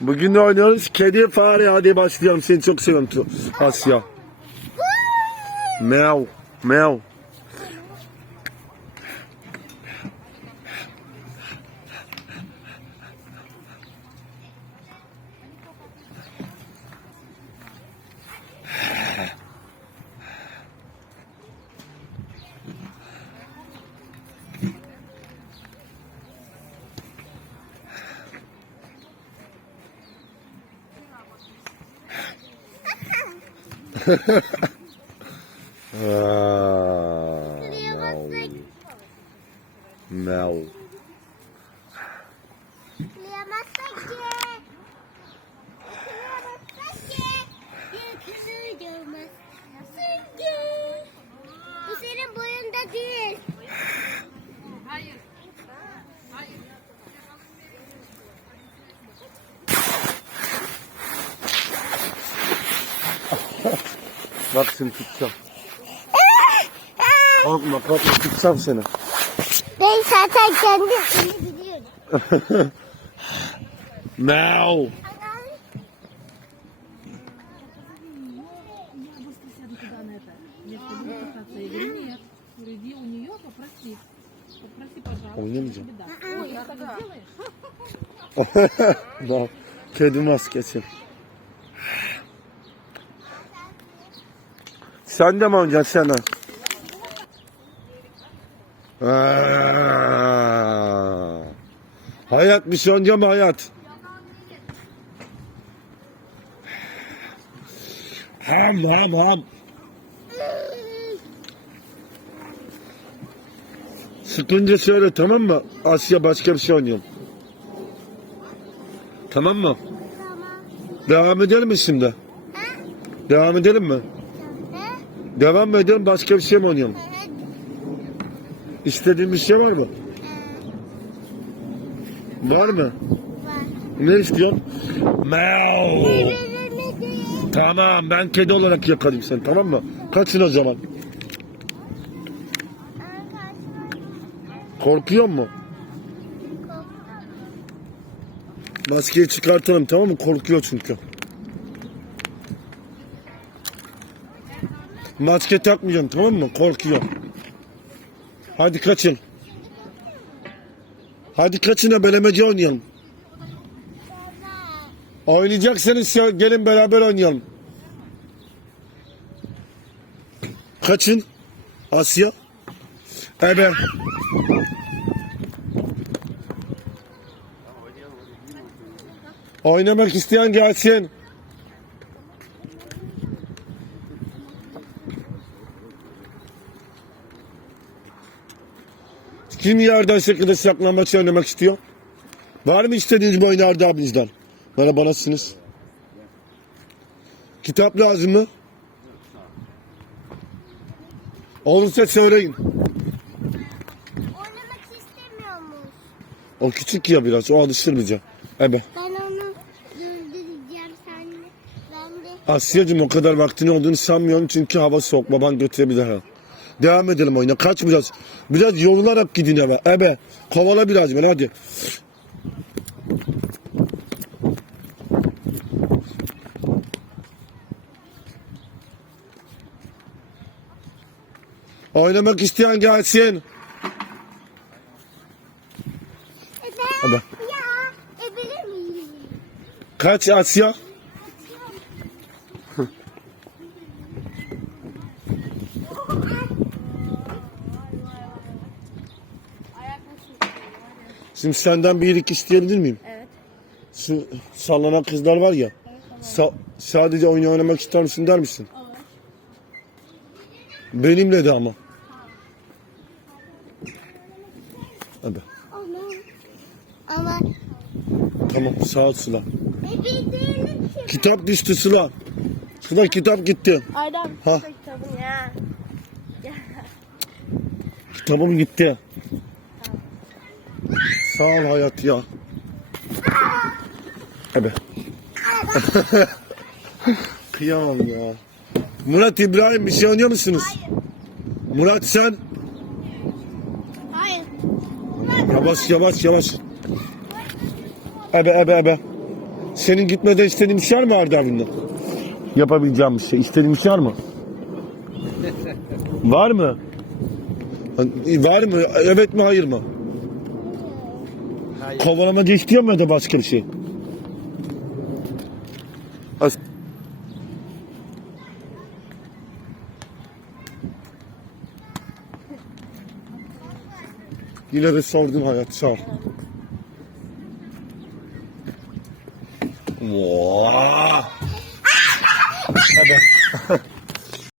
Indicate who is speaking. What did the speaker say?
Speaker 1: Bugün ne oynuyoruz? Kedi fare hadi başlayalım. Seni çok seviyorum Asya. Meow. Meow. Aa, meow. Meow.
Speaker 2: Yıkılamazsak ki.
Speaker 1: Bak seni tutacağım. Korkma korkma tutacağım seni.
Speaker 2: Ben zaten kendim biliyorum.
Speaker 1: Meow.
Speaker 3: Я быстро сяду туда на это место буду кататься. Я говорю, нет, иди у нее, попроси. Попроси, пожалуйста.
Speaker 1: Oynamayacağım.
Speaker 3: Тебе даст. Ой, а так делаешь?
Speaker 1: Bak kedi maskesi. Sen de mi oynayacaksın sen? Hayat bir şey oynayacağım hayat. Ham ham ham. Sıkınca söyle tamam mı? Asya başka bir şey oynayalım. Tamam mı? Devam edelim mi şimdi? Devam edelim mi? Devam mı edelim başka bir şey mi oynayalım?
Speaker 2: Evet.
Speaker 1: İstediğin bir şey var mı? Var mı?
Speaker 2: Var.
Speaker 1: Ne istiyorsun? Meow. Tamam ben kedi olarak yakalayayım seni tamam mı? Kaçın o zaman. Korkuyor mu? Maskeyi çıkartalım tamam mı? Korkuyor çünkü. Maske takmayacağım tamam mı? Korkuyor. Hadi kaçın. Hadi kaçın da belemeci oynayalım. Oynayacaksanız ya- gelin beraber oynayalım. Kaçın. Asya. Ebe. Oynamak isteyen gelsin. Kim yerden şekilde saklambaç oynamak istiyor? Var mı istediğiniz bir oyun Arda abinizden? Merhaba nasılsınız? Kitap lazım mı? Olursa söyleyin.
Speaker 2: Oynamak istemiyormuş.
Speaker 1: O küçük ya biraz. O alışır bize. Ebe.
Speaker 2: Ben onu durduracağım sen de. Ben de.
Speaker 1: Asya'cığım o kadar vaktini olduğunu sanmıyorum çünkü hava soğuk. Baban götürebilir ha. Devam edelim oyuna. Kaç biraz. Yorularak gidin eve. Ebe. Kovala biraz beni hadi. Oynamak isteyen gelsin.
Speaker 2: Ebe.
Speaker 1: Ebe.
Speaker 2: Ya.
Speaker 1: Kaç Asya? Şimdi senden bir iyilik isteyebilir miyim?
Speaker 3: Evet.
Speaker 1: Şu sallanan kızlar var ya. sa- sadece oyun oynamak ister misin der misin? Benimle de ama. Hadi.
Speaker 2: Ama. Ama.
Speaker 1: Tamam sağ ol Sıla.
Speaker 2: Değilim ki.
Speaker 1: Kitap düştü Sıla. Sıla kitap gitti.
Speaker 3: Aydan.
Speaker 1: Ha.
Speaker 3: Kitabın ya.
Speaker 1: Kitabım gitti. Sağ ol hayat ya. Hadi. Kıyamam ya. Murat İbrahim bir şey oynuyor musunuz? Murat sen
Speaker 2: Hayır.
Speaker 1: yavaş yavaş yavaş. Ebe ebe ebe. Senin gitmeden istediğin bir şey var mı Arda abinle? Yapabileceğim bir şey. İstediğin bir şey var mı? var mı? Var mı? Evet mi hayır mı? Kovalamaca istiyor mu ya da başka bir şey? As- Yine de sordun hayat sağ ol.